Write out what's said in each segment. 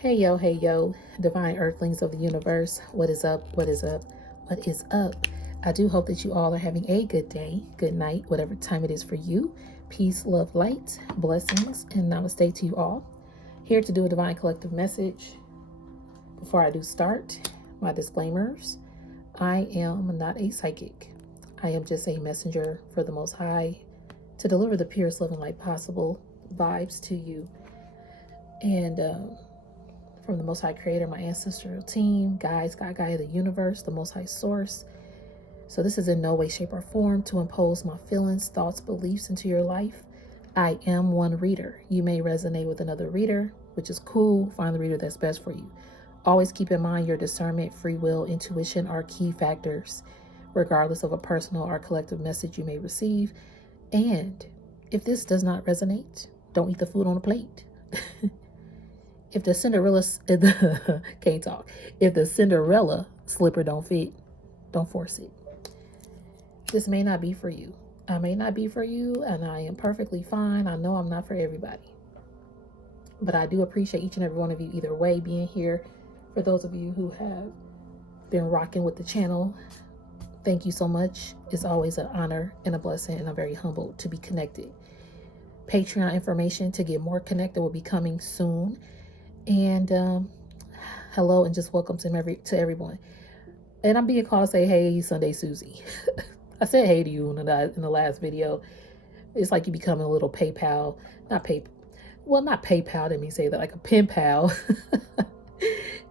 Hey yo, divine earthlings of the universe. What is up? What is up? What is up? I do hope that you all are having a good day, good night, whatever time it is for you. Peace, love, light, blessings, and namaste to you all. Here to do a divine collective message. Before I do start, my disclaimers. I am not a psychic. I am just a messenger for the Most High to deliver the purest love and light possible vibes to you. And from the Most High Creator, my ancestral team, guides, God, Guy of the universe, the Most High Source. So this is in no way, shape, or form to impose my feelings, thoughts, beliefs into your life. I am one reader. You may resonate with another reader, which is cool. Find the reader that's best for you. Always keep in mind your discernment, free will, intuition are key factors, regardless of a personal or collective message you may receive. And if this does not resonate, don't eat the food on the plate. If the Cinderella can't talk. If the Cinderella slipper don't fit, don't force it. This may not be for you. I may not be for you, and I am perfectly fine. I know I'm not for everybody. But I do appreciate each and every one of you either way being here. For those of you who have been rocking with the channel, thank you so much. It's always an honor and a blessing, and I'm very humbled to be connected. Patreon information to get more connected will be coming soon. And hello and just welcome to everyone. And I'm being called to say, hey, Sunday Susie. I said hey to you in the last video. It's like you becoming a little PayPal, not PayPal, didn't mean say that, like a pen pal.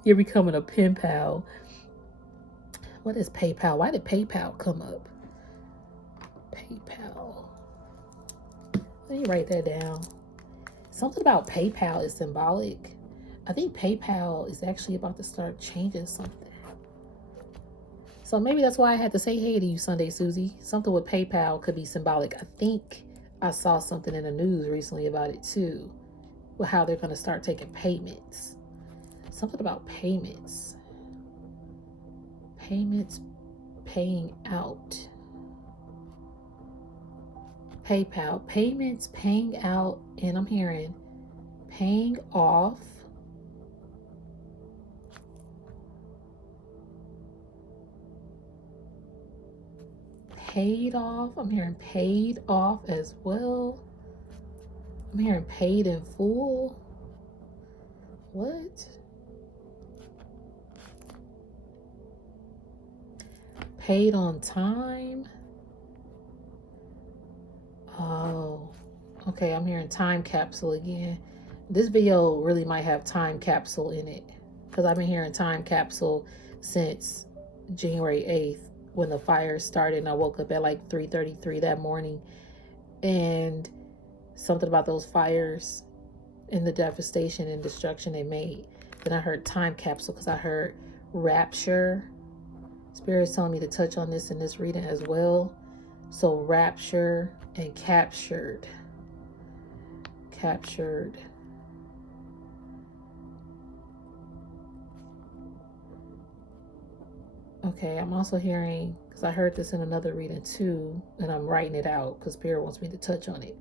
You're becoming a pen pal. What is PayPal? Why did PayPal come up? PayPal. Let me write that down. Something about PayPal is symbolic. I think PayPal is actually about to start changing something. So maybe that's why I had to say hey to you, Sunday Susie. Something with PayPal could be symbolic. I think I saw something in the news recently about it too, with how they're going to start taking payments. Something about payments. Payments paying out. PayPal. Payments paying out, and I'm hearing paying off. Paid off. I'm hearing paid off as well. I'm hearing paid in full. What? Paid on time. Oh, okay. I'm hearing time capsule again. This video really might have time capsule in it because I've been hearing time capsule since January 8th when the fire started, and I woke up at like 3:33 that morning, and something about those fires and the devastation and destruction they made. Then I heard time capsule because I heard rapture. Spirit's telling me to touch on this in this reading as well. So rapture and captured. Okay, I'm also hearing, because I heard this in another reading too, and I'm writing it out because Spirit wants me to touch on it.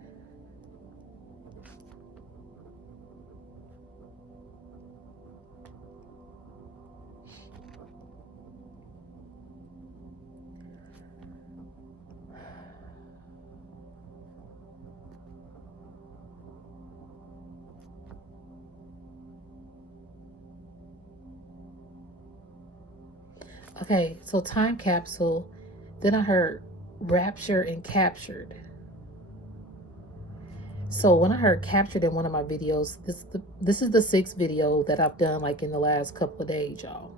Okay, so time capsule. Then I heard rapture and captured. So when I heard captured in one of my videos, this is the 6th video that I've done like in the last couple of days, y'all.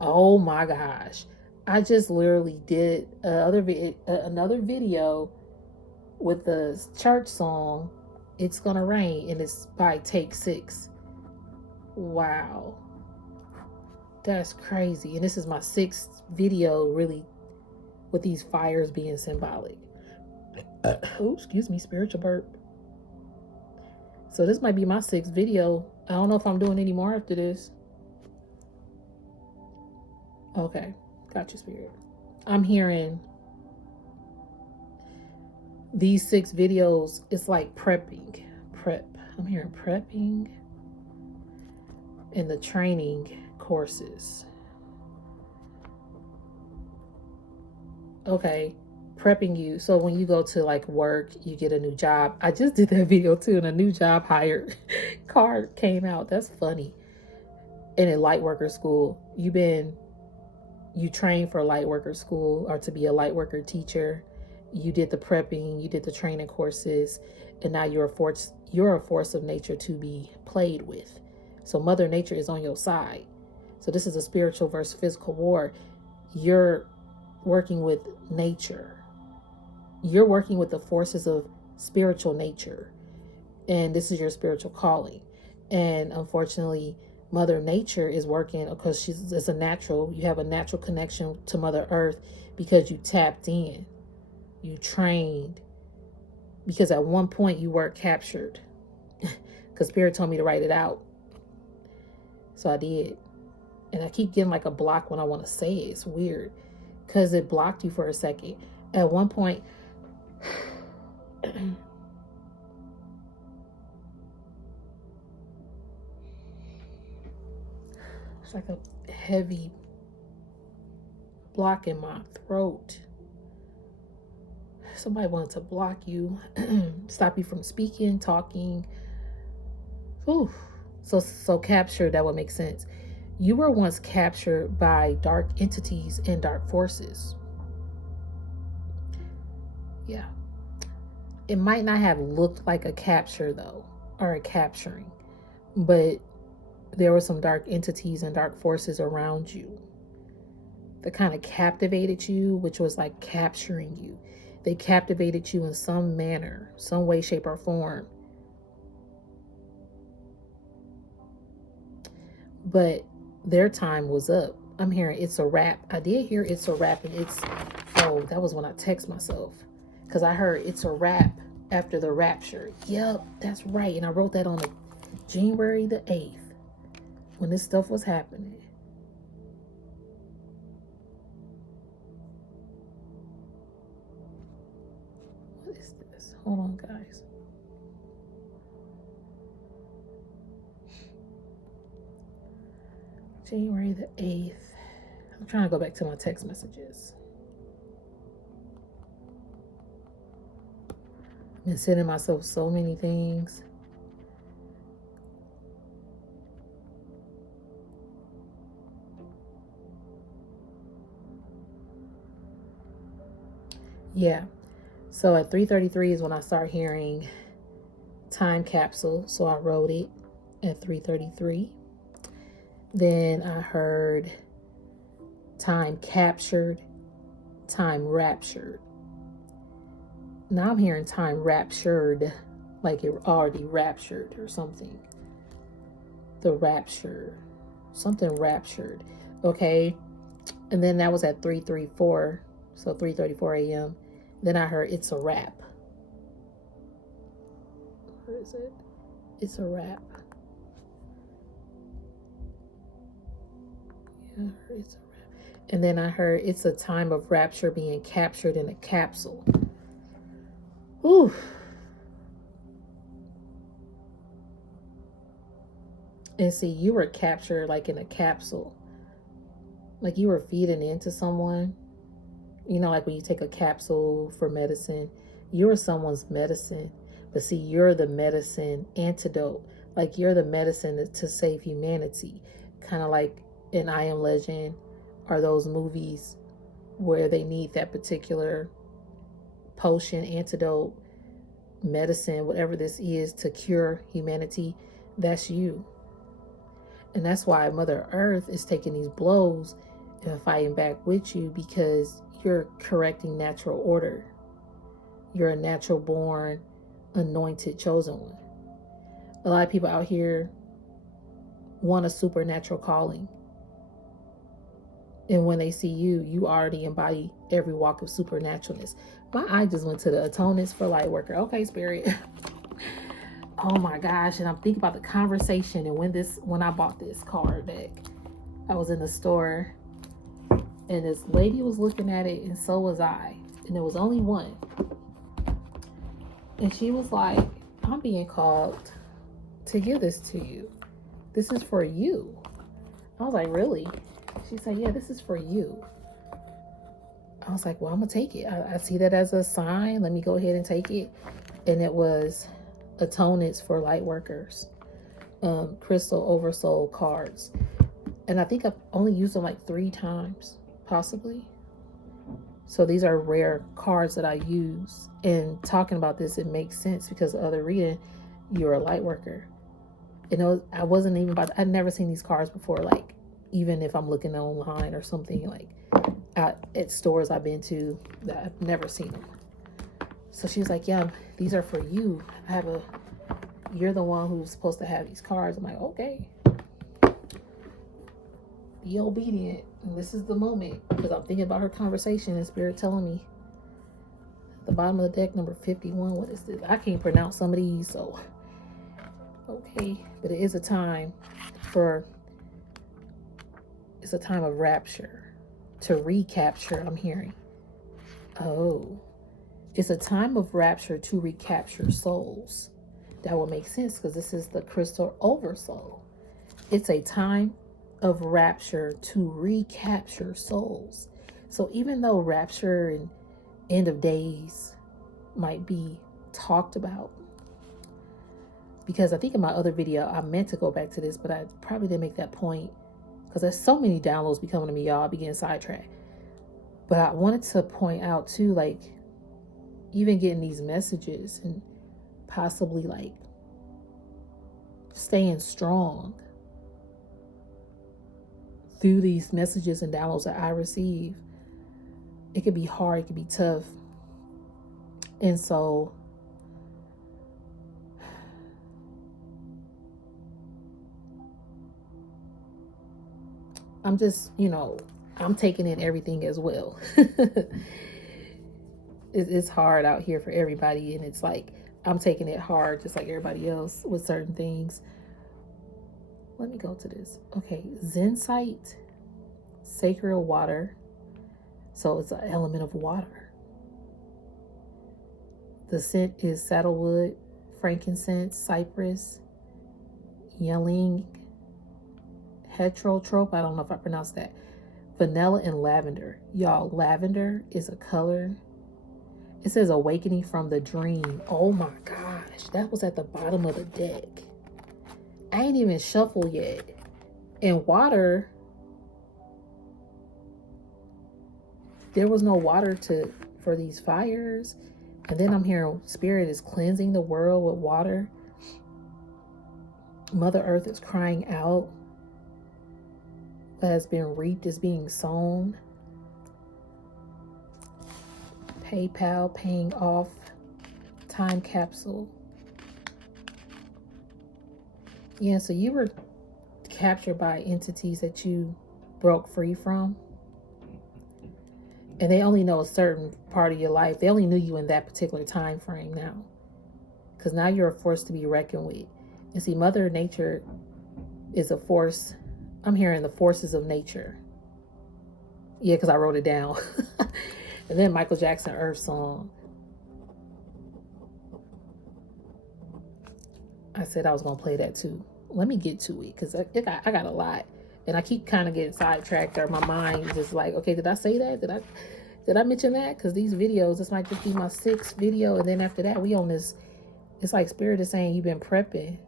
Oh my gosh. I just literally did another video with the church song, It's Gonna Rain, and it's by Take 6. Wow. That's crazy. And this is my 6th video really with these fires being symbolic. Oh, excuse me, spiritual burp. So this might be my 6th video. I don't know if I'm doing any more after this. Okay, gotcha, Spirit. I'm hearing these 6 videos, it's like prep. I'm hearing prepping. in the training courses. Okay, prepping you. So when you go to like work, you get a new job. I just did that video too, and a new job hire card came out. That's funny. And in light worker school, you train for light worker school or to be a light worker teacher. You did the prepping, you did the training courses, and now you're a force of nature to be played with. So Mother Nature is on your side. So this is a spiritual versus physical war. You're working with nature. You're working with the forces of spiritual nature. And this is your spiritual calling. And unfortunately, Mother Nature is working because it's a natural. You have a natural connection to Mother Earth because you tapped in. You trained. Because at one point you weren't captured. Because Spirit told me to write it out. So I did. And I keep getting like a block when I want to say it. It's weird. Because it blocked you for a second. At one point, it's like a heavy block in my throat. Somebody wanted to block you, stop you from speaking, talking. Ooh. So captured, that would make sense. You were once captured by dark entities and dark forces. Yeah. It might not have looked like a capture though, or a capturing, but there were some dark entities and dark forces around you that kind of captivated you, which was like capturing you. They captivated you in some manner, some way, shape, or form. But their time was up. I'm hearing it's a wrap. I did hear it's a wrap, and that was when I text myself. Because I heard it's a wrap after the rapture. Yep, that's right. And I wrote that on January the 8th when this stuff was happening. What is this? Hold on, guys. January the 8th. I'm trying to go back to my text messages. I've been sending myself so many things. Yeah. So at 3:33 is when I start hearing time capsule. So I wrote it at 3:33. Then I heard time captured, time raptured. Now I'm hearing time raptured, like it already raptured or something. The rapture, something raptured. Okay. And then that was at 3:34. So 3:34 a.m. Then I heard it's a wrap. Where is it? It's a wrap. Yeah, it's a wrap. And then I heard it's a time of rapture being captured in a capsule. Ooh. And see, you were captured like in a capsule. Like you were feeding into someone. You know, like when you take a capsule for medicine, you're someone's medicine. But see, you're the medicine antidote. Like you're the medicine to save humanity. Kind of like in I Am Legend or those movies where they need that particular potion, antidote, medicine, whatever this is to cure humanity. That's you. And that's why Mother Earth is taking these blows and fighting back with you, because you're correcting natural order. You're a natural born, anointed, chosen one. A lot of people out here want a supernatural calling. And when they see you, you already embody every walk of supernaturalness. My eye just went to the atonements for light worker. Okay, Spirit. Oh my gosh. And I'm thinking about the conversation and when I bought this card deck. I was in the store and this lady was looking at it, and so was I. And there was only one. And she was like, I'm being called to give this to you. This is for you. I was like, really? She said, yeah, this is for you. I was like, well, I'm going to take it. I see that as a sign. Let me go ahead and take it. And it was atonements for light workers, crystal oversoul cards. And I think I've only used them like 3 times, possibly. So these are rare cards that I use. And talking about this, it makes sense because the other reading, you're a light worker. I wasn't even I'd never seen these cards before. Like, even if I'm looking online or something, like at stores I've been to, that I've never seen them. So she was like, yeah, these are for you. You're the one who's supposed to have these cards. I'm like, okay. Be obedient. And this is the moment. Because I'm thinking about her conversation and Spirit telling me. At the bottom of the deck, number 51. What is this? I can't pronounce some of these, so. Okay. But it is a time it's a time of rapture. To recapture, I'm hearing. Oh. It's a time of rapture to recapture souls. That will make sense because this is the crystal oversoul. It's a time of rapture to recapture souls. So even though rapture and end of days might be talked about, because I think in my other video, I meant to go back to this, but I probably didn't make that point because there's so many downloads be coming to me, y'all. I be getting sidetracked. But I wanted to point out too, like, even getting these messages and possibly like staying strong through these messages and downloads that I receive. It could be hard, it could be tough. And so I'm just, I'm taking in everything as well. It's hard out here for everybody, and it's like I'm taking it hard just like everybody else with certain things. Let me go to this. Okay, Zensight, sacred water. So it's an element of water. The scent is saddlewood, frankincense, cypress, ylang, heterotrope. I don't know if I pronounced that. Vanilla and lavender. Y'all, lavender is a color. It says awakening from the dream. Oh my gosh. That was at the bottom of the deck. I ain't even shuffled yet. And water. There was no water for these fires. And then I'm hearing Spirit is cleansing the world with water. Mother Earth is crying out. What has been reaped is being sown. PayPal paying off. Time capsule. Yeah, so you were captured by entities that you broke free from. And they only know a certain part of your life. They only knew you in that particular time frame now. Because now you're a force to be reckoned with. And see, Mother Nature is a force. I'm hearing the forces of nature. Yeah, because I wrote it down. And then Michael Jackson Earth Song. I said I was going to play that too. Let me get to it because I got a lot. And I keep kind of getting sidetracked, or my mind is just like, okay, did I say that? Did I mention that? Because these videos, this might just be my 6th video. And then after that, we on this. It's like Spirit is saying you've been prepping.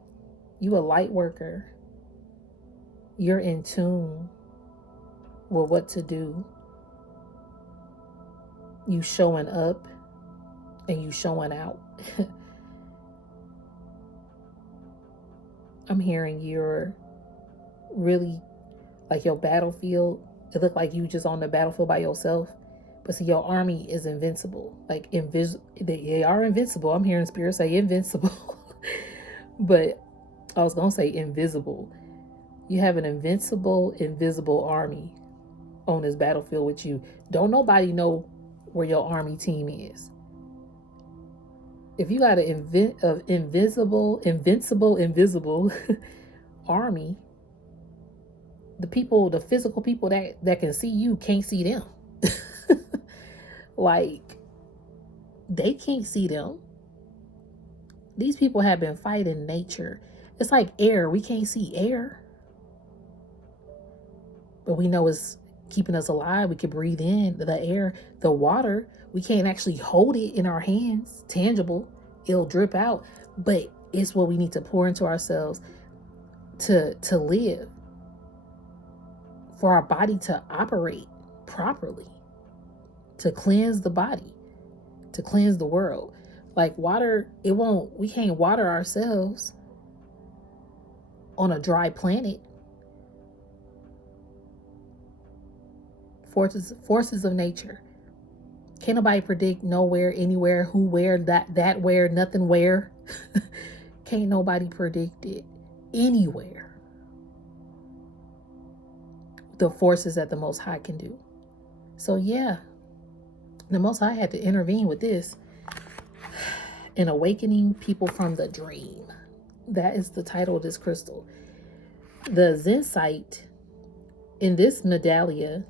You a light worker. You're in tune with what to do. You showing up and you showing out. I'm hearing you're really like your battlefield. It looked like you just on the battlefield by yourself. But see, your army is invincible. Like they are invincible. I'm hearing Spirit say invincible. But I was going to say invisible. You have an invisible army on this battlefield with you. Don't nobody know where your army team is. If you got an invincible army, the physical people that can see you can't see them. Like, they can't see them. These people have been fighting nature. It's like air. We can't see air, but we know it's keeping us alive. We can breathe in the air. The water, we can't actually hold it in our hands, tangible. It'll drip out, but it's what we need to pour into ourselves to live, for our body to operate properly, to cleanse the body, to cleanse the world. Like water, we can't water ourselves on a dry planet. Forces of nature. Can't nobody predict nowhere, anywhere, who, where, that, where, nothing, where. Can't nobody predict it anywhere. The forces that the Most High can do. So yeah, the Most High had to intervene with this in awakening people from the dream. That is the title of this crystal. The Zensite in this mandala,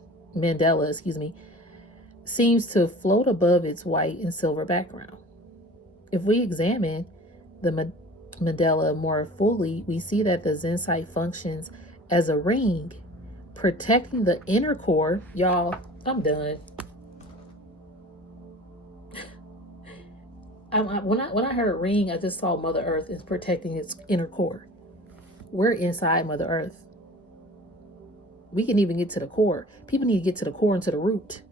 seems to float above its white and silver background. If we examine the mandala more fully, we see that the Zensite functions as a ring protecting the inner core. Y'all, I'm done. When I heard ring, I just saw Mother Earth is protecting its inner core. We're inside Mother Earth. We can even get to the core. People need to get to the core and to the root.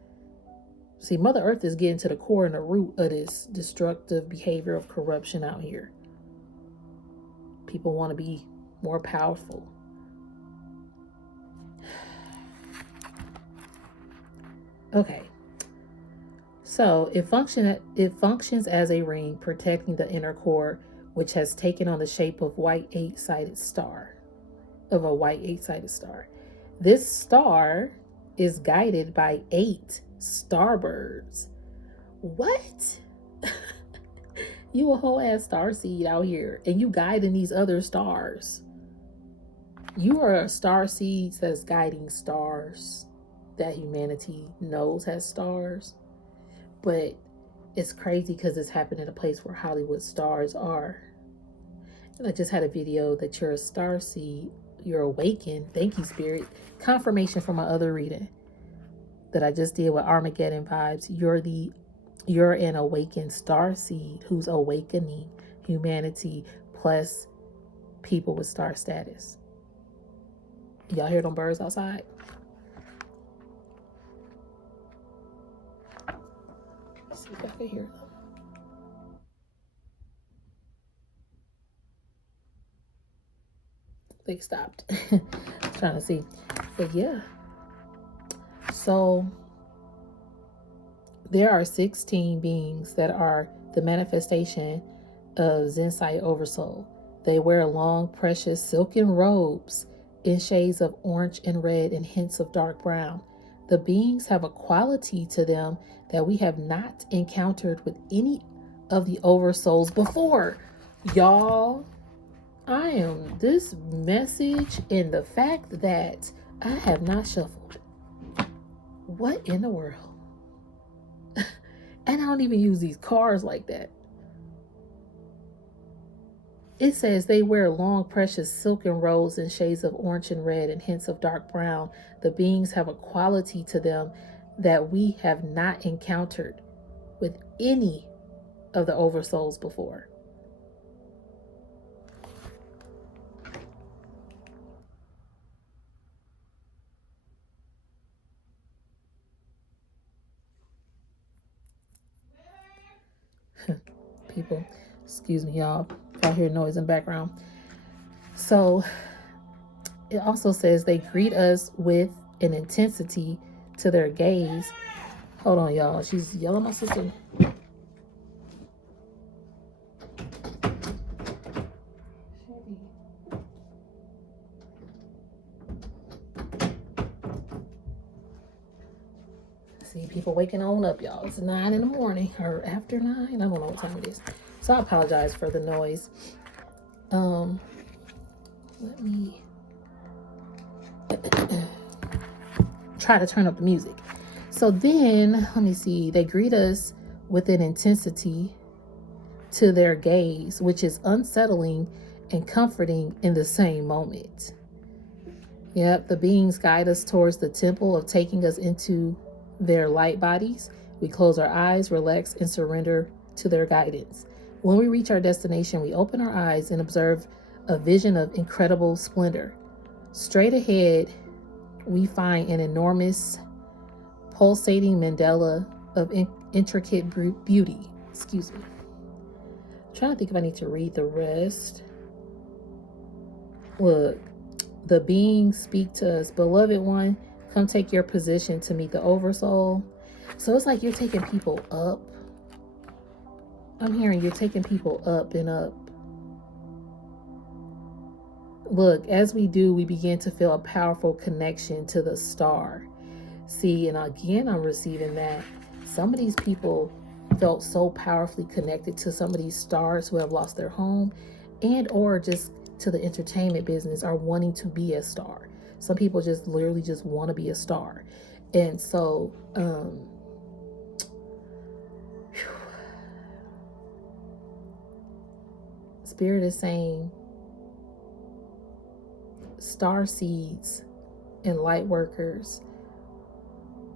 See, Mother Earth is getting to the core and the root of this destructive behavior of corruption out here. People want to be more powerful. Okay. So it functions as a ring protecting the inner core, which has taken on the shape of a white eight-sided star. This star is guided by 8 starbirds. What? You a whole ass star seed out here, and you guiding these other stars. You are a star seed that's guiding stars that humanity knows has stars. But it's crazy because it's happened in a place where Hollywood stars are. And I just had a video that you're a star seed. You're awakened. Thank you, Spirit. Confirmation from my other reading that I just did with Armageddon vibes. You're an awakened star seed who's awakening humanity plus people with star status. Y'all hear them birds outside? Let's see if I can hear them. They stopped. Trying to see. But yeah. So there are 16 beings that are the manifestation of Zensite Oversoul. They wear long, precious silken robes in shades of orange and red and hints of dark brown. The beings have a quality to them that we have not encountered with any of the Oversouls before. Y'all, I am this message in the fact that I have not shuffled. What in the world? And I don't even use these cards like that. It says they wear long, precious silken robes in shades of orange and red and hints of dark brown. The beings have a quality to them that we have not encountered with any of the Oversouls before. People, excuse me, y'all, if I hear noise in the background. So it also says they greet us with an intensity to their gaze. Hold on, y'all. She's yelling at my sister. See people waking on up, y'all. It's 9 in the morning or after 9. I don't know what time it is. So I apologize for the noise. Let me try to turn up the music. So then, let me see. They greet us with an intensity to their gaze, which is unsettling and comforting in the same moment. Yep, the beings guide us towards the temple of taking us into their light bodies. We close our eyes, relax, and surrender to their guidance. When we reach our destination, we open our eyes and observe a vision of incredible splendor. Straight ahead, we find an enormous, pulsating mandala of intricate beauty. Excuse me. I'm trying to think if I need to read the rest. Look, the beings speak to us, beloved one, come take your position to meet the oversoul. So it's like you're taking people up. I'm hearing you're taking people up and up. Look, as we do, we begin to feel a powerful connection to the star. See, and again, I'm receiving that. Some of these people felt so powerfully connected to some of these stars who have lost their home, and or just to the entertainment business, are wanting to be a star. Some people just literally just want to be a star. And so Spirit is saying star seeds and light workers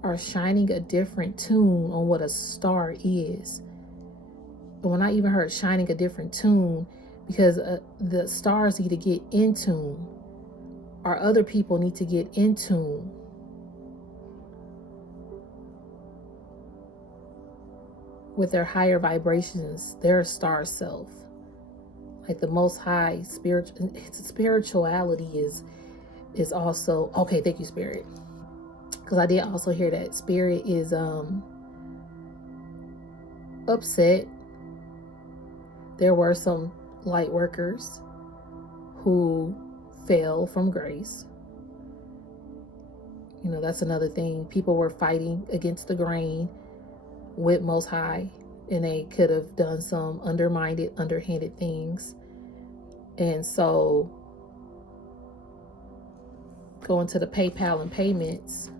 are shining a different tune on what a star is. But when I even heard shining a different tune, because the stars need to get in tune, or other people need to get in tune with their higher vibrations, their star self. Like the most high spirituality is also okay. Thank you, Spirit, because I did also hear that Spirit is upset. There were some light workers who fell from grace. You know, that's another thing. People were fighting against the grain with Most High, and they could have done some underhanded things. And so going to the PayPal and payments,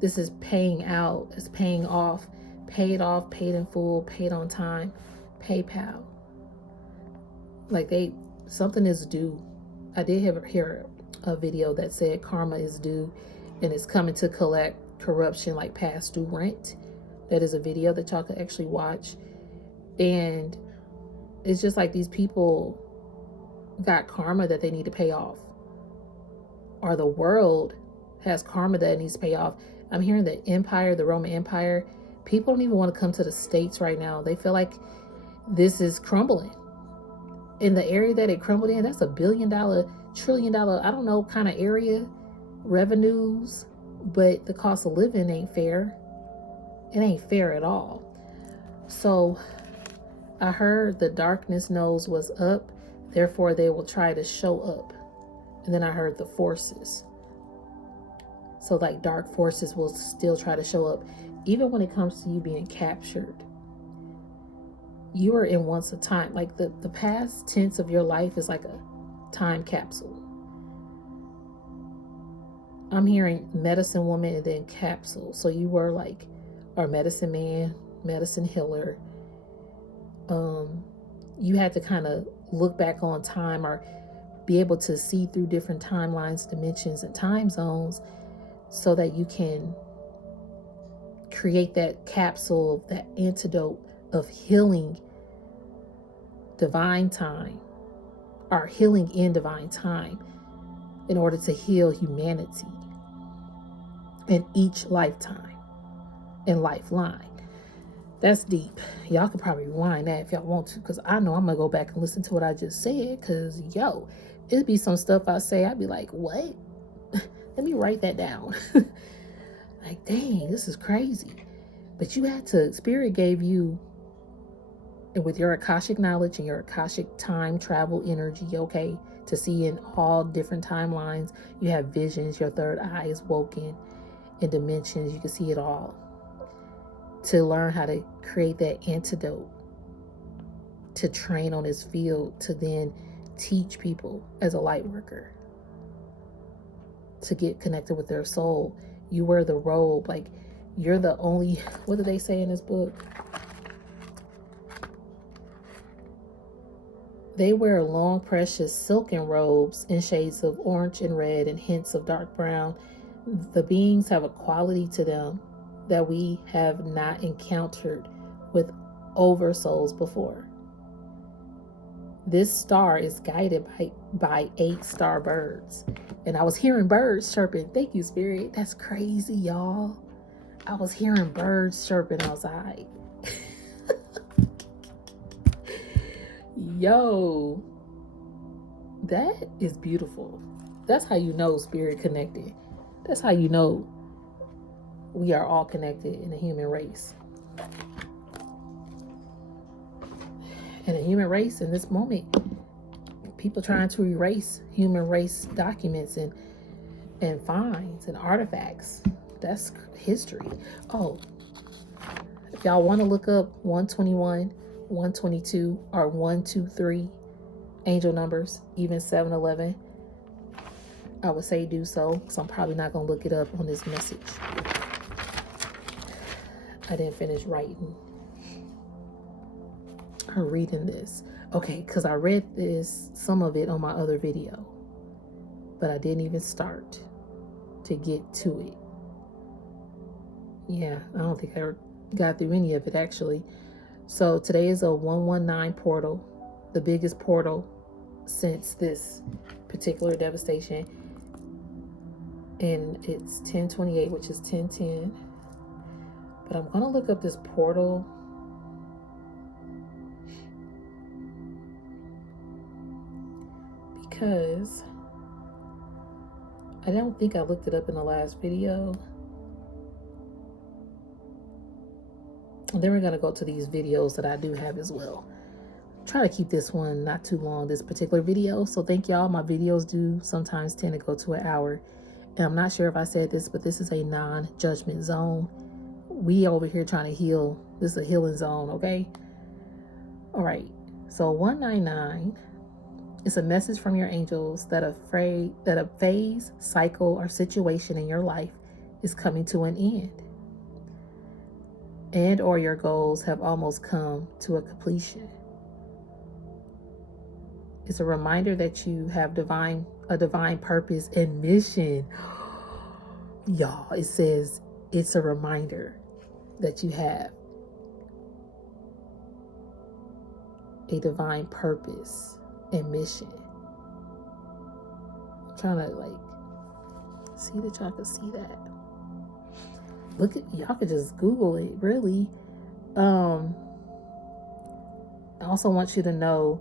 this is paying out, it's paying off, paid in full, paid on time. PayPal, like something is due. I did hear a video that said karma is due and it's coming to collect corruption like past due rent. That is a video that y'all can actually watch. And it's just like these people got karma that they need to pay off, or the world has karma that it needs to pay off. I'm hearing the Roman Empire, people don't even want to come to the States right now. They feel like this is crumbling. In the area that it crumbled in, that's $1 billion, $1 trillion, I don't know, kind of area, revenues, but the cost of living ain't fair. It ain't fair at all. So I heard the darkness knows what's up, therefore they will try to show up. And then I heard the forces. So like dark forces will still try to show up. Even when it comes to you being captured, you are in once a time. Like the past tense of your life is like a time capsule. I'm hearing medicine woman and then capsule. So you were like our medicine man, medicine healer. You had to kind of look back on time or be able to see through different timelines, dimensions, and time zones so that you can create that capsule, that antidote of healing divine time, or healing in divine time, in order to heal humanity in each lifetime and lifeline. That's deep. Y'all could probably rewind that if y'all want to, because I know I'm gonna go back and listen to what I just said, because it'd be some stuff I say, I'd be like, what? Let me write that down. Like, dang, this is crazy. But you had to, Spirit gave you, and with your Akashic knowledge and your Akashic time travel energy, okay, to see in all different timelines. You have visions, your third eye is woken in dimensions, you can see it all. To learn how to create that antidote, to train on this field, to then teach people as a light worker, to get connected with their soul. You wear the robe, like you're the only, what do they say in this book? They wear long, precious silken robes in shades of orange and red and hints of dark brown. The beings have a quality to them that we have not encountered with oversouls before. This star is guided by 8-star birds. And I was hearing birds chirping. Thank you, Spirit. That's crazy, y'all. I was hearing birds chirping outside. Yo, that is beautiful. That's how you know Spirit connected. That's how you know we are all connected in the human race. In the human race, in this moment, people trying to erase human race documents and finds and artifacts. That's history. Oh, if y'all want to look up 121, 122, or 123 angel numbers, even 711, I would say do so, because I'm probably not going to look it up on this message. I didn't finish writing or reading this. Okay, because I read some of it on my other video, but I didn't even start to get to it. Yeah, I don't think I ever got through any of it, actually. So today is a 119 portal, the biggest portal since this particular devastation. And it's 1028, which is 1010. But I'm going to look up this portal. Because I don't think I looked it up in the last video. And then we're going to go to these videos that I do have as well. Try to keep this one not too long, this particular video. So thank y'all. My videos do sometimes tend to go to an hour. And I'm not sure if I said this, but this is a non-judgment zone. We over here trying to heal. This is a healing zone, okay? All right. So 199 is a message from your angels that a phase, cycle, or situation in your life is coming to an end. And or your goals have almost come to a completion. It's a reminder that you have a divine purpose and mission. Y'all, it says it's a reminder that you have a divine purpose and mission. I'm trying to see that y'all can see that. Look at y'all could just Google it, really. I also want you to know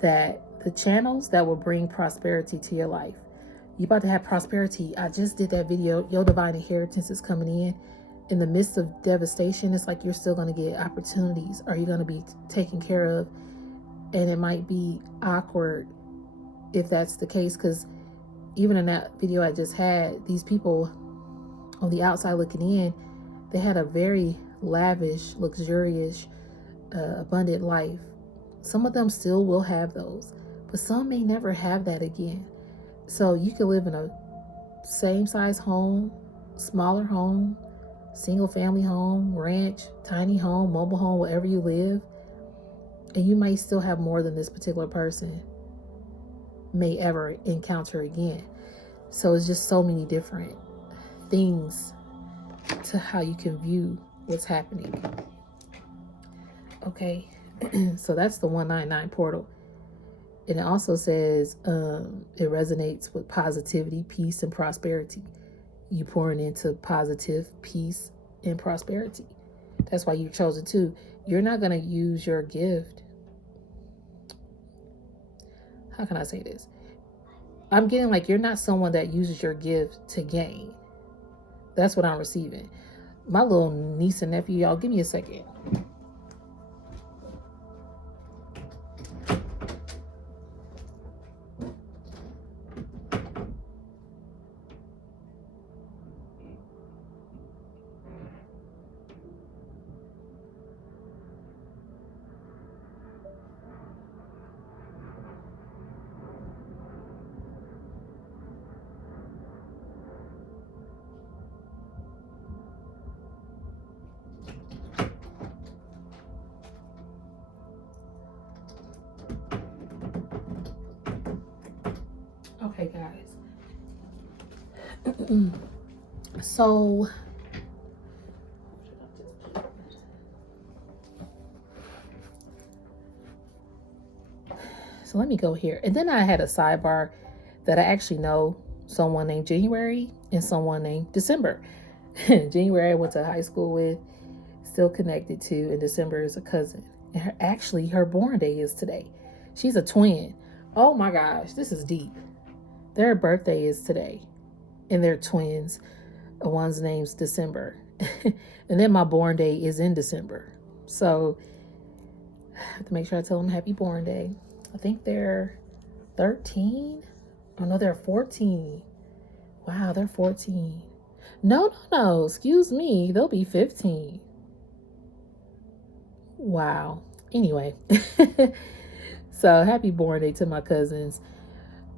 that the channels that will bring prosperity to your life. You about to have prosperity. I just did that video. Your divine inheritance is coming in. In the midst of devastation, it's like you're still going to get opportunities. Are you going to be taken care of? And it might be awkward if that's the case, because even in that video I just had, these people on the outside looking in, they had a very lavish, luxurious, abundant life. Some of them still will have those, but some may never have that again. So you could live in a same size home, smaller home, single family home, ranch, tiny home, mobile home, wherever you live, and you might still have more than this particular person may ever encounter again. So it's just so many different things to how you can view what's happening. Okay, so that's the 199 portal. And it also says it resonates with positivity, peace, and prosperity. You pouring into positive peace and prosperity. That's why you've chosen to. You're not going to use your gift. How can I say this? I'm getting you're not someone that uses your gift to gain. That's what I'm receiving. My little niece and nephew, y'all, give me a second. Okay, guys. So let me go here. And then I had a sidebar that I actually know someone named January and someone named December. January I went to high school with, still connected to, and December is a cousin. And her born day is today. She's a twin. Oh my gosh, this is deep. Their birthday is today, and they're twins. One's name's December. And then my born day is in December. So I have to make sure I tell them happy born day. I think they're 13. Oh no, they're 14. Wow, they're 14. No. Excuse me. They'll be 15. Wow. Anyway. So happy born day to my cousins.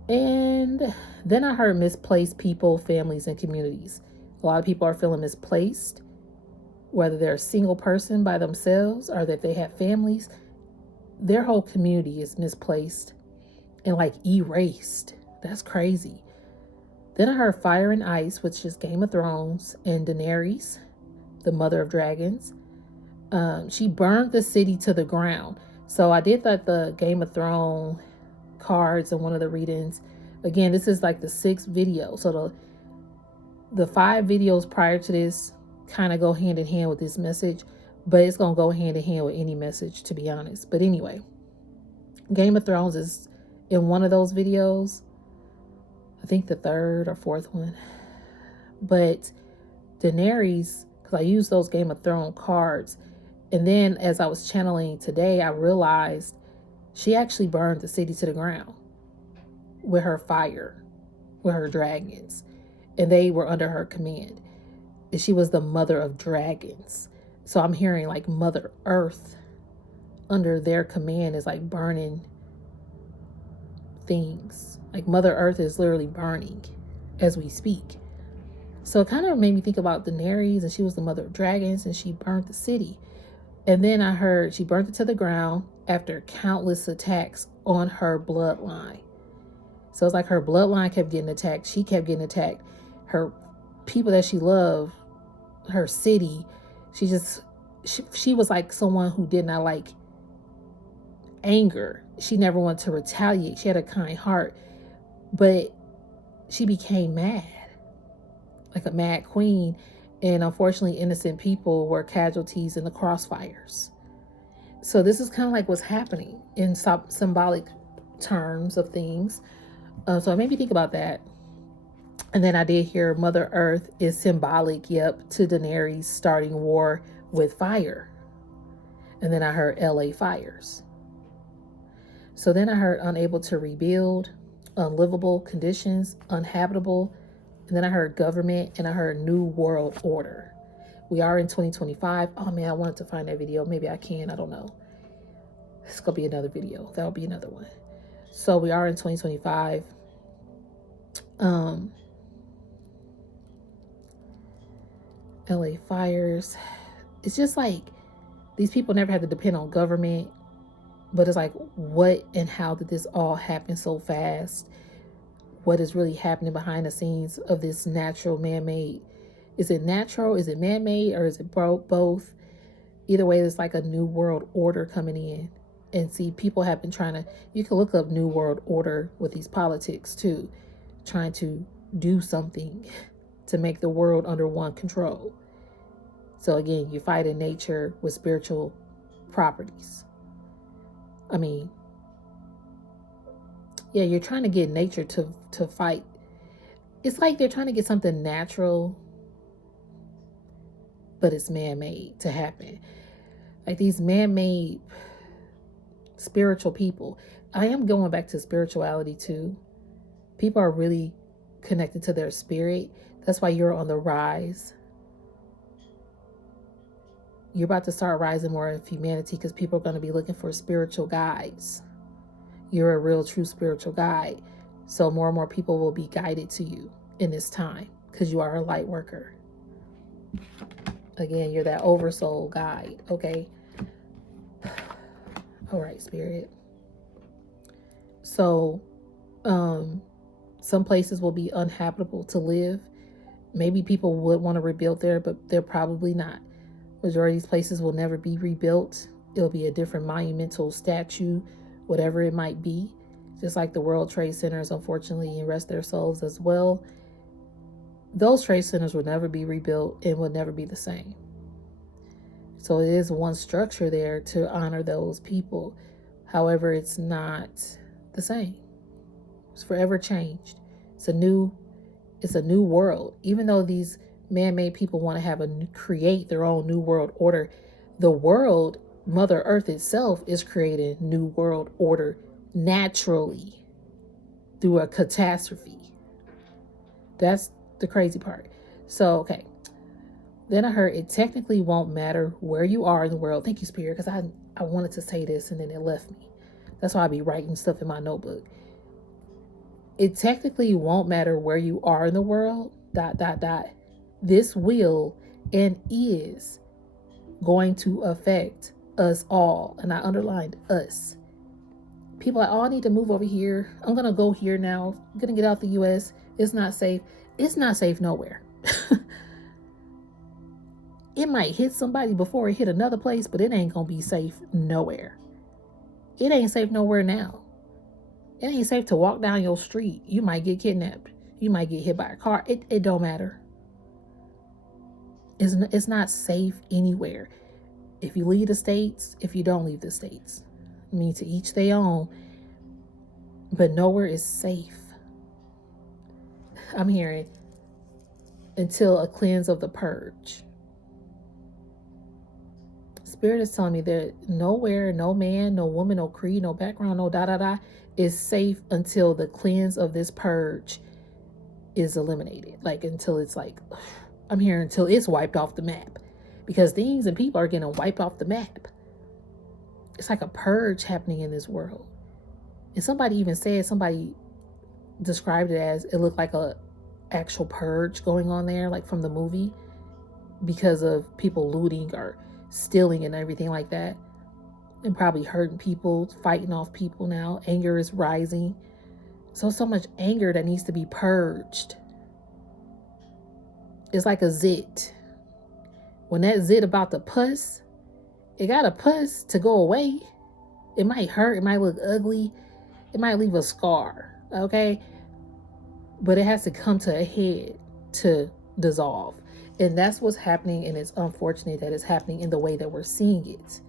And then I heard misplaced people, families, and communities. A lot of people are feeling misplaced, whether they're a single person by themselves or that they have families. Their whole community is misplaced and like erased. That's crazy. Then I heard fire and ice, which is Game of Thrones, and Daenerys, the mother of dragons. She burned the city to the ground. So I did the Game of Thrones cards in one of the readings. Again, this is like the 6th video. So the 5 videos prior to this kind of go hand in hand with this message, but it's going to go hand in hand with any message, to be honest. But anyway, Game of Thrones is in one of those videos. I think the 3rd or 4th one. But Daenerys, because I used those Game of Thrones cards, and then as I was channeling today, I realized she actually burned the city to the ground with her fire, with her dragons, and they were under her command. And she was the mother of dragons. So I'm hearing like Mother Earth under their command is like burning things. Like Mother Earth is literally burning as we speak. So it kind of made me think about Daenerys, and she was the mother of dragons, and she burnt the city. And then I heard she burnt it to the ground after countless attacks on her bloodline. So it's like her bloodline kept getting attacked. She kept getting attacked. Her people that she loved, her city, she was like someone who did not like anger. She never wanted to retaliate. She had a kind heart, but she became mad, like a mad queen. And unfortunately, innocent people were casualties in the crossfires. So this is kind of like what's happening in symbolic terms of things. So it made me think about that. And then I did hear Mother Earth is symbolic, to Daenerys starting war with fire. And then I heard LA fires. So then I heard unable to rebuild, unlivable conditions, uninhabitable. And then I heard government, and I heard new world order. We are in 2025. Oh man, I wanted to find that video. Maybe I can, I don't know. It's going to be another video. That'll be another one. So we are in 2025. LA fires. It's just like these people never had to depend on government, but it's like, what and how did this all happen so fast? What is really happening behind the scenes of this natural man-made? Is it natural? Is it man-made? Or is it both? Either way, there's like a new world order coming in. And see, people have been you can look up new world order with these politics too, trying to do something to make the world under one control. So again, you fight in nature with spiritual properties. I mean, yeah, you're trying to get nature to fight. It's like they're trying to get something natural, but it's man-made to happen. Like these man-made spiritual people. I am going back to spirituality too. People are really connected to their spirit. That's why you're on the rise. You're about to start rising more in humanity because people are going to be looking for spiritual guides. You're a real, true spiritual guide. So more and more people will be guided to you in this time because you are a light worker. Again, you're that oversoul guide, okay? All right, spirit. So, Some places will be uninhabitable to live. Maybe people would want to rebuild there, but they're probably not. Majority of these places will never be rebuilt. It'll be a different monumental statue, whatever it might be. Just like the World Trade Centers, unfortunately, rest their souls as well. Those trade centers will never be rebuilt and will never be the same. So it is one structure there to honor those people. However, it's not the same. It's forever changed. It's a new world. Even though these man-made people want to create their own new world order, the world, Mother Earth itself, is creating new world order naturally through a catastrophe. That's the crazy part. So, okay. Then I heard it technically won't matter where you are in the world. Thank you, Spirit, because I wanted to say this and then it left me. That's why I be writing stuff in my notebook. It technically won't matter where you are in the world, ... This will and is going to affect us all. And I underlined us. People are like, oh, I need to move over here. I'm going to go here now. I'm going to get out the U.S. It's not safe. It's not safe nowhere. It might hit somebody before it hit another place, but it ain't going to be safe nowhere. It ain't safe nowhere now. It ain't safe to walk down your street. You might get kidnapped. You might get hit by a car. It don't matter. It's not safe anywhere. If you leave the States, if you don't leave the States. I mean, to each their own. But nowhere is safe. I'm hearing until a cleanse of the purge. Spirit is telling me that nowhere, no man, no woman, no creed, no background, no is safe until the cleanse of this purge is eliminated. Like until it's like, I'm hearing until it's wiped off the map. Because things and people are getting wiped off the map. It's like a purge happening in this world. And somebody described it as it looked like a actual purge going on there, like from the movie, because of people looting or stealing and everything like that, and probably hurting people, fighting off people now. Anger is rising. So much anger that needs to be purged. It's like a zit. When that zit about to pus, it got to pus to go away. It might hurt. It might look ugly. It might leave a scar. Okay? But it has to come to a head to dissolve. And that's what's happening, and it's unfortunate that it's happening in the way that we're seeing it.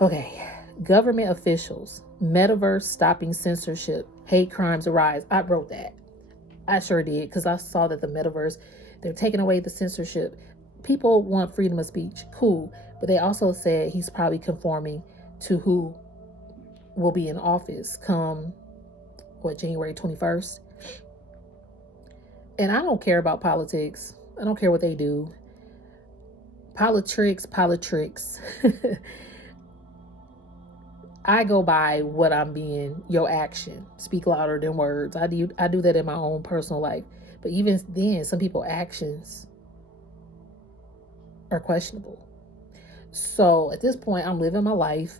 Okay. Government officials, metaverse stopping censorship, hate crimes arise. I wrote that. I sure did, because I saw that the metaverse, they're taking away the censorship. People want freedom of speech. Cool. But they also said he's probably conforming to who will be in office come, January 21st. And I don't care about politics. I don't care what they do. Politics. I go by what I'm being, your action. Speak louder than words. I do that in my own personal life. But even then, some people's actions are questionable. So at this point, I'm living my life,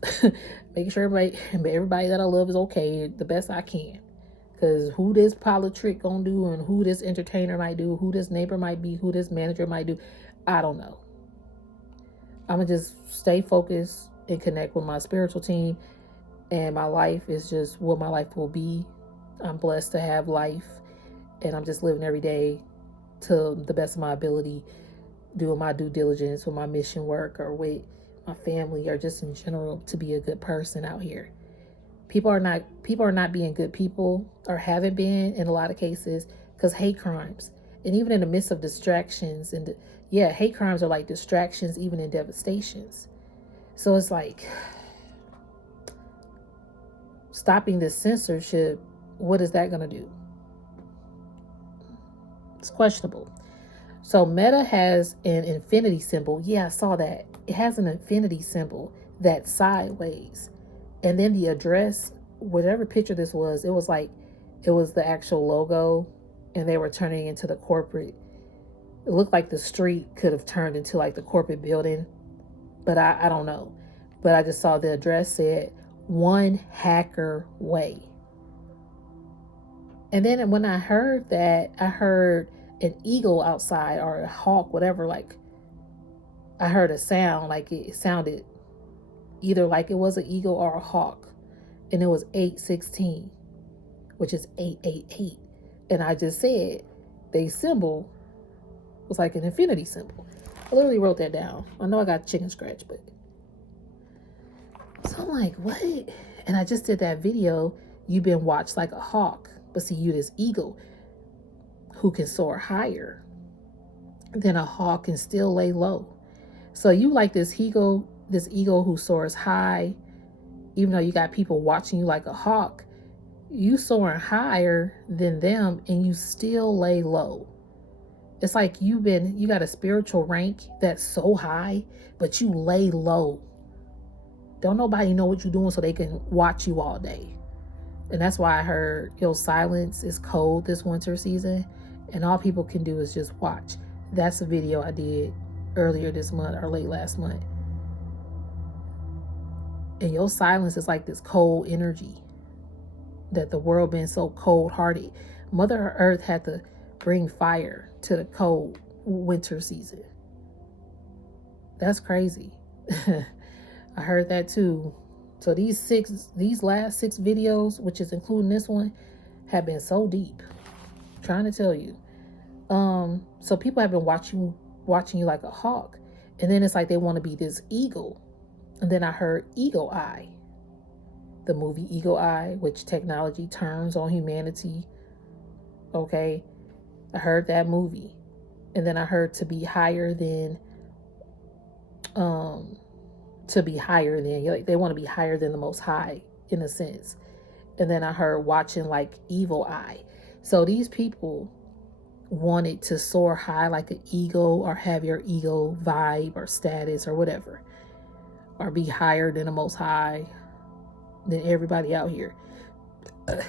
making sure everybody that I love is okay the best I can. Because who this politrick gonna do, and who this entertainer might do, who this neighbor might be, who this manager might do, I don't know. I'm gonna just stay focused and connect with my spiritual team, and my life is just what my life will be. I'm blessed to have life, and I'm just living every day to the best of my ability, doing my due diligence with my mission work or with my family, or just in general to be a good person out here. People are not being good people, or haven't been in a lot of cases, because hate crimes. And even in the midst of distractions, hate crimes are like distractions, even in devastations. So it's like, stopping this censorship, what is that going to do? It's questionable. So Meta has an infinity symbol. Yeah, I saw that. It has an infinity symbol that's sideways. And then the address, whatever picture this was, it was the actual logo, and they were turning into the corporate. It looked like the street could have turned into like the corporate building, but I don't know. But I just saw the address said One Hacker Way. And then when I heard that, I heard an eagle outside or a hawk, whatever. Like, I heard a sound, like it sounded either like it was an eagle or a hawk. And it was 816, which is 888. And I just said, they symbol was like an infinity symbol. I literally wrote that down. I know I got chicken scratch, but. So I'm like, what? And I just did that video, you've been watched like a hawk. But see, you this eagle who can soar higher than a hawk and still lay low. So you like this eagle who soars high, even though you got people watching you like a hawk, you soaring higher than them and you still lay low. It's like you got a spiritual rank that's so high, but you lay low. Don't nobody know what you're doing so they can watch you all day. And that's why I heard your silence is cold this winter season, and all people can do is just watch. That's a video I did earlier this month or late last month. And your silence is like this cold energy that the world been so cold-hearted. Mother Earth had to bring fire to the cold winter season. That's crazy. I heard that too. So these last 6 videos, which is including this one, have been so deep. I'm trying to tell you. So people have been watching you like a hawk. And then it's like they want to be this eagle. And then I heard Eagle Eye. The movie Eagle Eye, which technology turns on humanity. Okay. I heard that movie. And then I heard to be higher than like they want to be higher than the Most High in a sense. And then I heard watching like Evil Eye. So these people wanted to soar high like an eagle or have your ego vibe or status or whatever, or be higher than the Most High than everybody out here.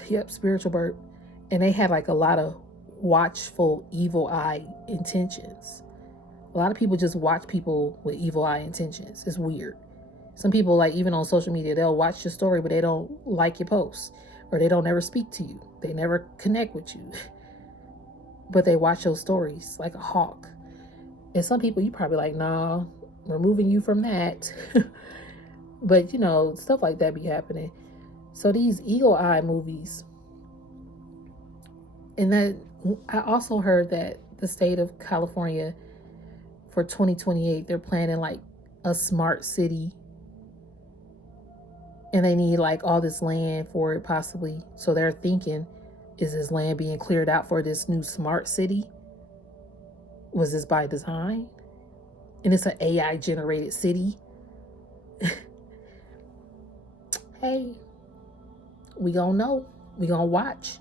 Yep, spiritual burp. And they had like a lot of watchful evil eye intentions. A lot of people just watch people with evil eye intentions. It's weird. Some people, like even on social media, they'll watch your story, but they don't like your posts, or they don't ever speak to you. They never connect with you, but they watch your stories like a hawk. And some people, you probably like, nah, removing you from that. But you know, stuff like that be happening. So these eagle eye movies, and that I also heard that the state of California for 2028, they're planning like a smart city. And they need like all this land for it possibly. So they're thinking, is this land being cleared out for this new smart city? Was this by design? And it's an AI generated city. Hey, we gonna know. We gonna watch.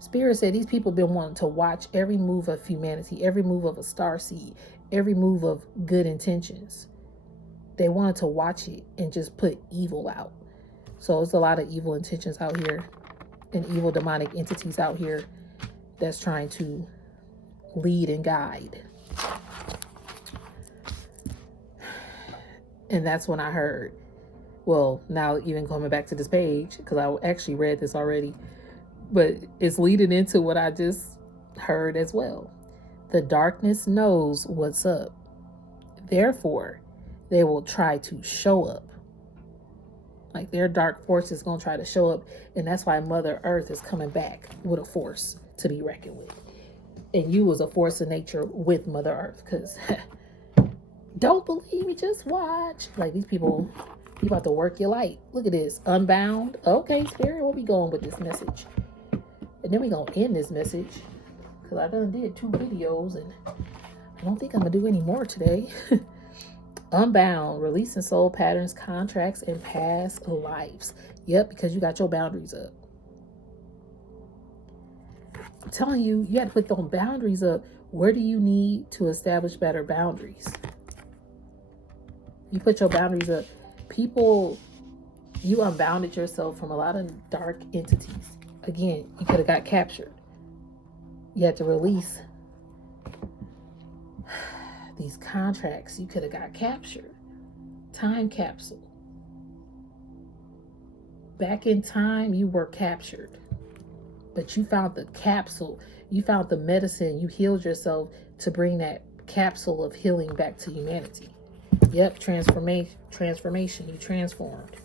Spirit said these people been wanting to watch every move of humanity, every move of a starseed, every move of good intentions. They wanted to watch it and just put evil out. So it's a lot of evil intentions out here and evil demonic entities out here that's trying to lead and guide. And that's when I heard, well, now even coming back to this page, because I actually read this already, but it's leading into what I just heard as well. The darkness knows what's up. Therefore, they will try to show up. Like their dark force is going to try to show up. And that's why Mother Earth is coming back with a force to be reckoned with. And you was a force of nature with Mother Earth. Because don't believe me, just watch. Like these people, you about to work your light. Look at this. Unbound. Okay, Spirit, where we going with this message? And then we going to end this message. Because I done did 2 videos. And I don't think I'm going to do any more today. Unbound, releasing soul patterns, contracts, and past lives. Yep, because you got your boundaries up. I'm telling you, you had to put those boundaries up. Where do you need to establish better boundaries? You put your boundaries up. People, you unbounded yourself from a lot of dark entities. Again, you could have got captured. You had to release these contracts. You could have got captured. Time capsule. Back in time, you were captured. but you found the capsule. You found the medicine. You healed yourself to bring that capsule of healing back to humanity. Yep, transformation. You transformed.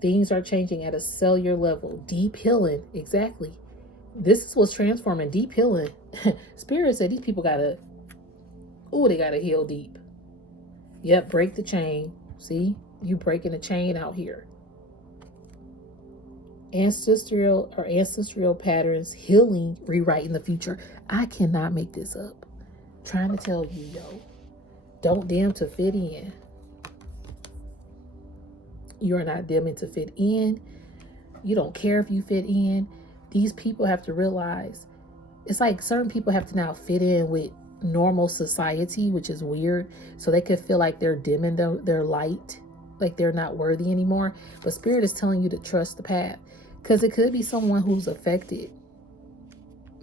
Things are changing at a cellular level. Deep healing, exactly. This is what's transforming. Deep healing. Spirit said these people gotta, they gotta heal deep. Yep, break the chain. See, you breaking the chain out here. Ancestral patterns, healing, rewriting the future. I cannot make this up. Trying to tell you, yo, don't dim to fit in. You are not dimming to fit in. You don't care if you fit in. These people have to realize, it's like certain people have to now fit in with normal society, which is weird. So they could feel like they're dimming their light, like they're not worthy anymore. But Spirit is telling you to trust the path. Because it could be someone who's affected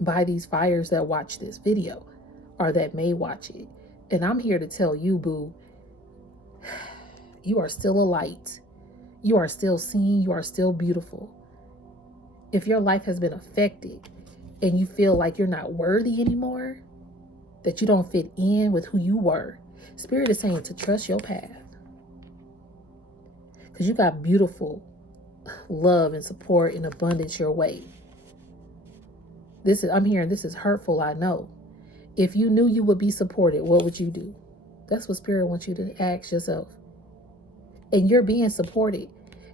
by these fires that watch this video or that may watch it. And I'm here to tell you, boo, you are still a light. You are still seen. You are still beautiful. If your life has been affected and you feel like you're not worthy anymore, that you don't fit in with who you were, Spirit is saying to trust your path. Because you got beautiful love and support and abundance your way. I'm hearing this is hurtful, I know. If you knew you would be supported, what would you do? That's what Spirit wants you to ask yourself. And you're being supported.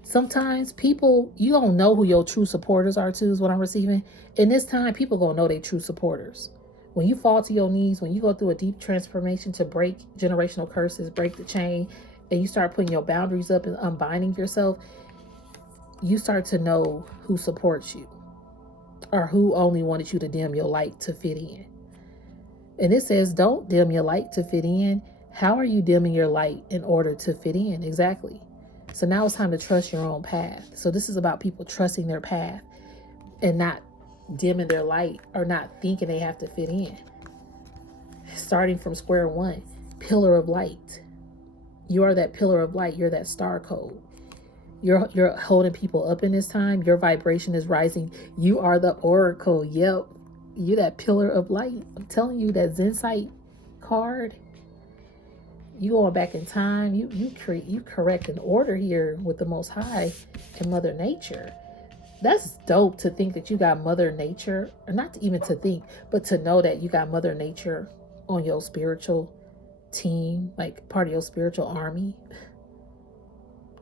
Sometimes people, you don't know who your true supporters are too, is what I'm receiving. In this time, people gonna know they true supporters. When you fall to your knees, when you go through a deep transformation to break generational curses, break the chain, and you start putting your boundaries up and unbinding yourself, you start to know who supports you or who only wanted you to dim your light to fit in. And it says, don't dim your light to fit in. How are you dimming your light in order to fit in? Exactly. So now it's time to trust your own path. So this is about people trusting their path and not dimming their light or not thinking they have to fit in. Starting from square one, pillar of light. You are that pillar of light. You're that star code. You're holding people up in this time. Your vibration is rising. You are the oracle. Yep. You're that pillar of light. I'm telling you, that Zensight card, you going back in time. You correct an order here with the Most High and Mother Nature. That's dope to think that you got Mother Nature, or not even to think, but to know that you got Mother Nature on your spiritual team, like part of your spiritual army.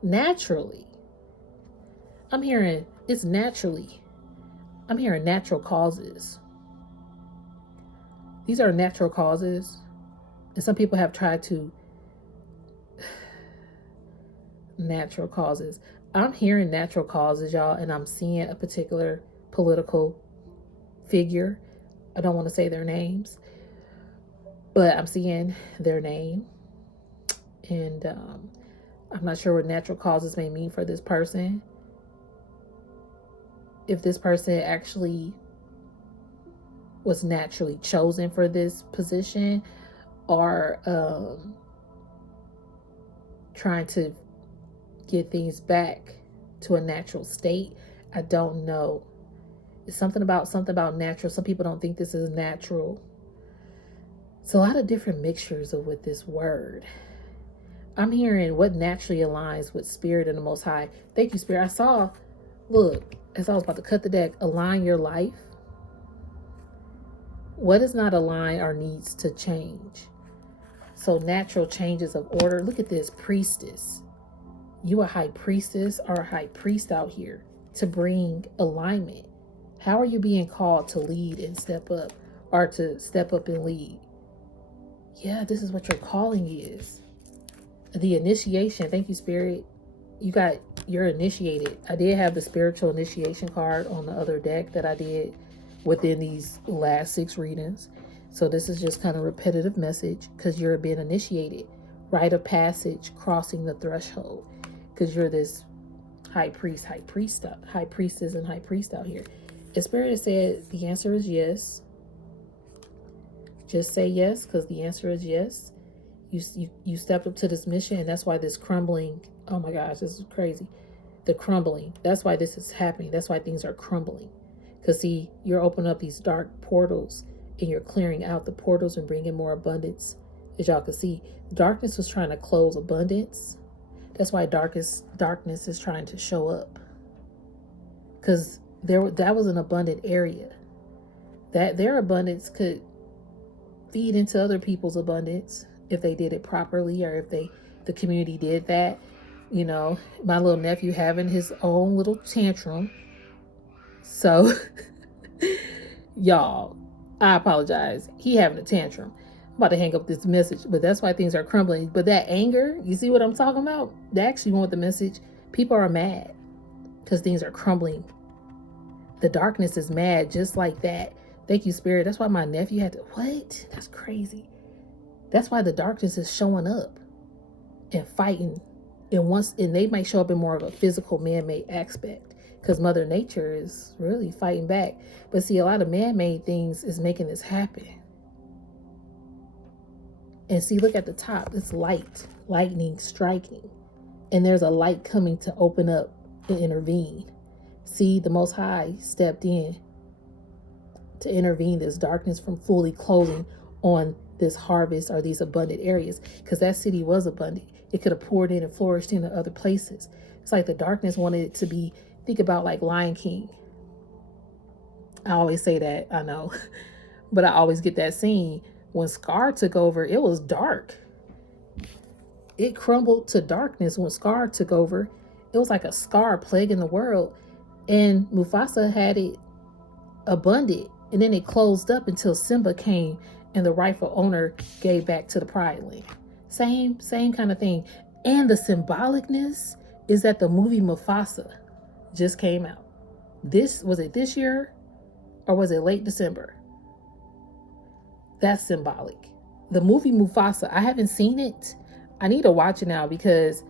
Naturally. I'm hearing it's naturally. I'm hearing natural causes. These are natural causes. And some people have tried to. Natural causes. I'm hearing natural causes, y'all, and I'm seeing a particular political figure. I don't want to say their names, but I'm seeing their name. And I'm not sure what natural causes may mean for this person. If this person actually was naturally chosen for this position, or trying to get things back to a natural state. I don't know. It's something about natural. Some people don't think this is natural. It's a lot of different mixtures of with this word. I'm hearing what naturally aligns with Spirit and the Most High. Thank you, Spirit. Look, as I was about to cut the deck, align your life. What is not aligned or needs to change? So natural changes of order. Look at this, priestess. You a high priestess or a high priest out here to bring alignment. How are you being called to lead and step up, or to step up and lead? Yeah, this is what your calling is. The initiation. Thank you, Spirit. You're initiated. I did have the spiritual initiation card on the other deck that I did within these last 6 readings. So this is just kind of repetitive message because you're being initiated. Rite of passage, crossing the threshold. Because you're this high priestess and high priest out here. The Spirit said the answer is yes. Just say yes, because the answer is yes. You stepped up to this mission, and that's why this crumbling, oh my gosh, this is crazy. The crumbling. That's why this is happening. That's why things are crumbling. Because see, you're opening up these dark portals and you're clearing out the portals and bringing more abundance. As y'all can see, darkness was trying to close abundance. That's why darkness is trying to show up. Because that was an abundant area. That their abundance could feed into other people's abundance if they did it properly, or if the community did that. You know, my little nephew having his own little tantrum. So, y'all, I apologize. He having a tantrum. I'm about to hang up this message, but that's why things are crumbling. But that anger, you see what I'm talking about? They actually want the message. People are mad because things are crumbling. The darkness is mad just like that. Thank you, Spirit. That's why my nephew had to, what? That's crazy. That's why the darkness is showing up and fighting. And they might show up in more of a physical man-made aspect, because Mother Nature is really fighting back. But see, a lot of man-made things is making this happen. And see, look at the top. It's light, lightning striking. And there's a light coming to open up and intervene. See, the Most High stepped in to intervene this darkness from fully closing on this harvest or these abundant areas, because that city was abundant. It could have poured in and flourished into other places. It's like the darkness wanted it to be, think about like Lion King. I always say that, I know, but I always get that scene when Scar took over. It was dark. It crumbled to darkness when Scar took over. It was like a Scar plaguing the world, and Mufasa had it abundant, and then it closed up until Simba came and the rightful owner gave back to the Pride Land. Same kind of thing. And the symbolicness is that the movie Mufasa just came out. Was it this year or was it late December? That's symbolic. The movie Mufasa, I haven't seen it. I need to watch it now, because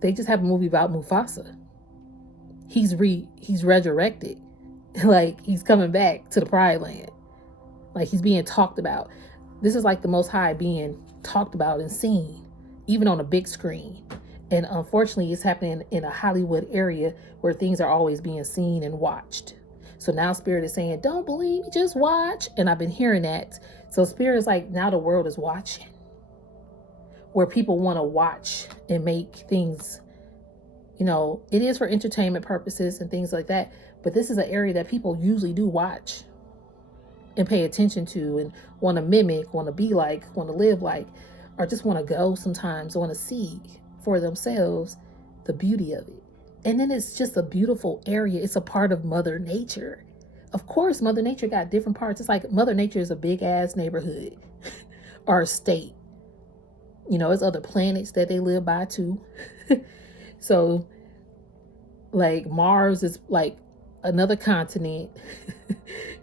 they just have a movie about Mufasa. He's resurrected. Like, he's coming back to the Pride Land. Like, he's being talked about. This is like the Most High being talked about and seen, even on a big screen. And unfortunately, it's happening in a Hollywood area where things are always being seen and watched. So now Spirit is saying, don't believe me, just watch. And I've been hearing that. So Spirit is like, now the world is watching. Where people want to watch and make things, you know, it is for entertainment purposes and things like that. But this is an area that people usually do watch and pay attention to and want to mimic, want to be like, want to live like, or just want to go sometimes, want to see for themselves the beauty of it. And then it's just a beautiful area. It's a part of Mother Nature. Of course, Mother Nature got different parts. It's like Mother Nature is a big ass neighborhood or a state. You know, it's other planets that they live by too. So like Mars is like another continent.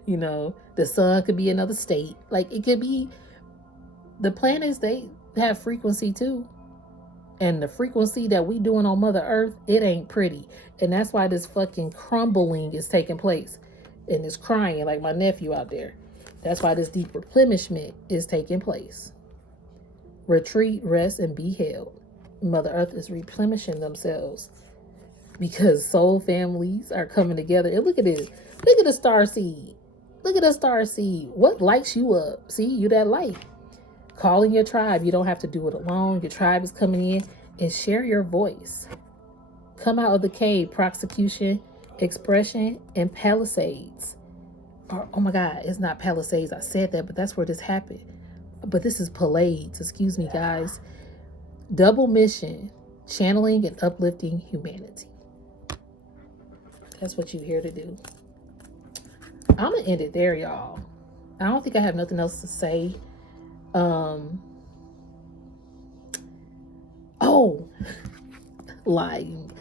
You know, the sun could be another state. Like, it could be, the planets, they have frequency too. And the frequency that we doing on Mother Earth, it ain't pretty. And that's why this fucking crumbling is taking place. And it's crying like my nephew out there. That's why this deep replenishment is taking place. Retreat, rest, and be held. Mother Earth is replenishing themselves, because soul families are coming together. And look at this. Look at the star seed. Look at the star seed. What lights you up? See, you that light. Calling your tribe. You don't have to do it alone. Your tribe is coming in, and share your voice. Come out of the cave. Prosecution, expression, and palisades. Or, oh my God, it's not palisades. I said that, but that's where this happened. But this is Pallades. Excuse me, guys. Double mission. Channeling and uplifting humanity. That's what you're here to do. I'm going to end it there, y'all. I don't think I have nothing else to say. Lying.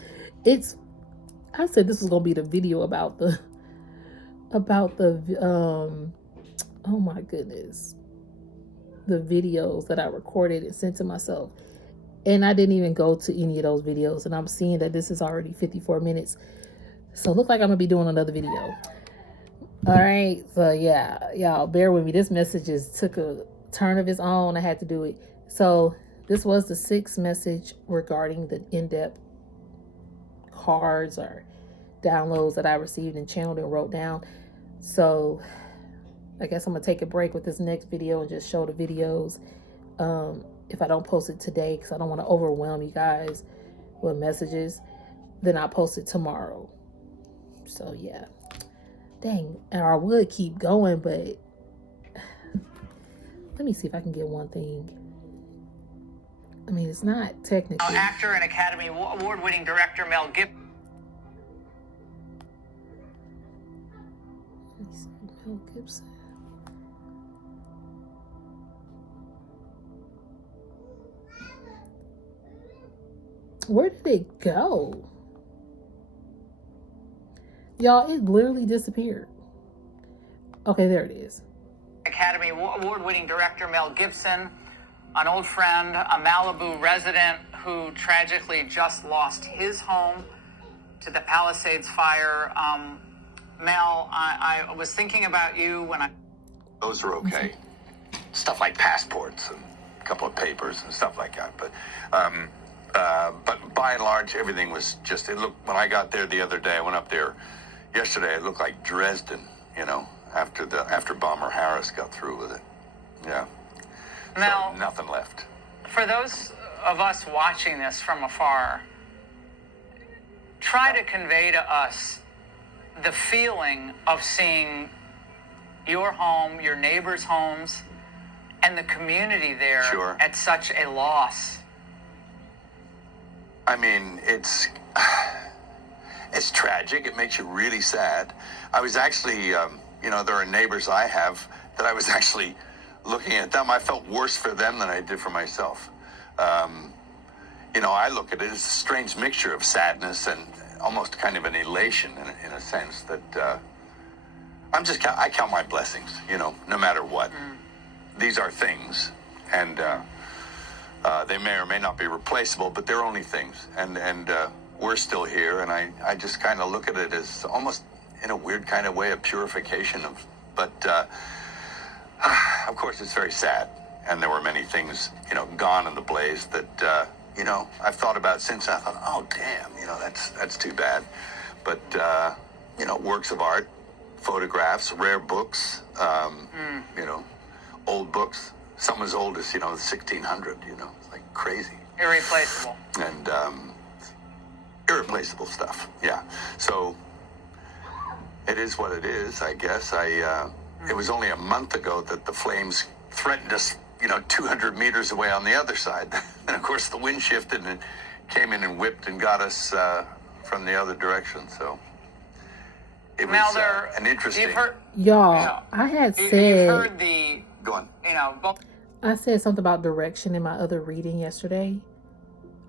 I said this was going to be the video about the, oh my goodness, the videos that I recorded and sent to myself. And I didn't even go to any of those videos. And I'm seeing that this is already 54 minutes. So it looks like I'm going to be doing another video. All right. So yeah, y'all bear with me. This message took a turn of its own. I had to do it. So this was the 6th message regarding the in-depth cards or downloads that I received and channeled and wrote down. So I guess I'm gonna take a break with this next video and just show the videos. If I don't post it today, because I don't want to overwhelm you guys with messages, then I'll post it tomorrow. So yeah, dang, and I would keep going, but let me see if I can get one thing. I mean, it's not technically. Actor and Academy Award-winning director Mel Gibson. Let me see, Mel Gibson. Where did it go? Y'all, it literally disappeared. Okay, there it is. Academy Award-winning director Mel Gibson, an old friend, a Malibu resident who tragically just lost his home to the Palisades fire. Mel, I was thinking about you when I... Those are okay. Stuff like passports and a couple of papers and stuff like that. But by and large, everything was just, it looked, when I got there the other day, I went up there yesterday, it looked like Dresden, you know, after Bomber Harris got through with it. Yeah. Mel, so nothing left. For those of us watching this from afar, try to convey to us the feeling of seeing your home, your neighbors' homes, and the community there at such a loss. I mean, it's tragic. It makes you really sad. I was actually, you know, there are neighbors I have that I was actually looking at them. I felt worse for them than I did for myself. You know, I look at it as a strange mixture of sadness and almost kind of an elation in a sense that I count my blessings, you know, no matter what. These are things, and they may or may not be replaceable, but they're only things, and we're still here, and I just kind of look at it as almost in a weird kind of way a purification but of course it's very sad, and there were many things, you know, gone in the blaze that you know, I've thought about since. I thought, oh damn, you know, that's too bad. But you know, works of art, photographs, rare books, you know, old books, some as old as, you know, 1600, you know, it's like crazy. Irreplaceable. And irreplaceable stuff, yeah. So it is what it is, I guess. It was only a month ago that the flames threatened us, you know, 200 meters away on the other side. And of course the wind shifted and came in and whipped and got us from the other direction. So it was an interesting... Y'all, I had said... You've heard the... Go on. You know... I said something about direction in my other reading yesterday.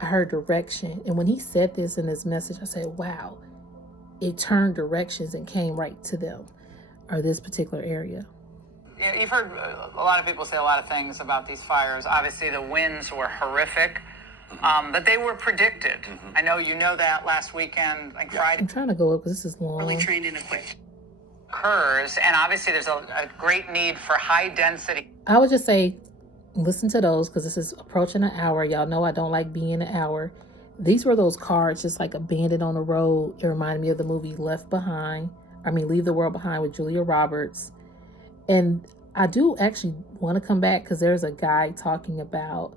I heard direction. And when he said this in his message, I said, wow, it turned directions and came right to them, or this particular area. Yeah, you've heard a lot of people say a lot of things about these fires. Obviously, the winds were horrific, but they were predicted. I know you know that last weekend, like Friday. I'm trying to go up because this is long. Really trained and equipped. Occurs, and obviously there's a great need for high density. I would just say, listen to those because this is approaching an hour. Y'all know I don't like being an hour. These were those cards just like abandoned on the road. It reminded me of the movie Leave the World Behind with Julia Roberts. And I do actually want to come back because there's a guy talking about,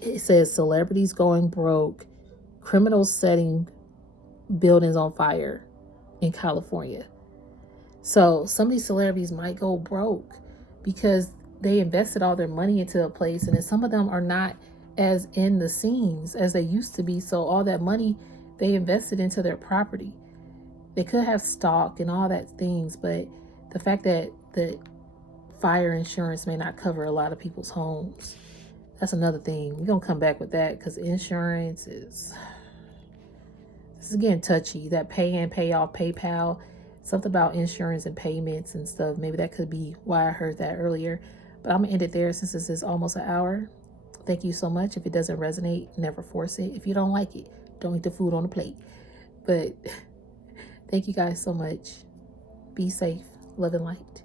it says celebrities going broke, criminals setting buildings on fire in California. So some of these celebrities might go broke because they invested all their money into a place, and then some of them are not as in the scenes as they used to be. So all that money they invested into their property. They could have stock and all that things, but the fact that the fire insurance may not cover a lot of people's homes, that's another thing. We're going to come back with that because insurance this is getting touchy. That pay in, pay off, PayPal, something about insurance and payments and stuff. Maybe that could be why I heard that earlier. But I'm going to end it there since this is almost an hour. Thank you so much. If it doesn't resonate, never force it. If you don't like it, don't eat the food on the plate. But thank you guys so much. Be safe. Love and light.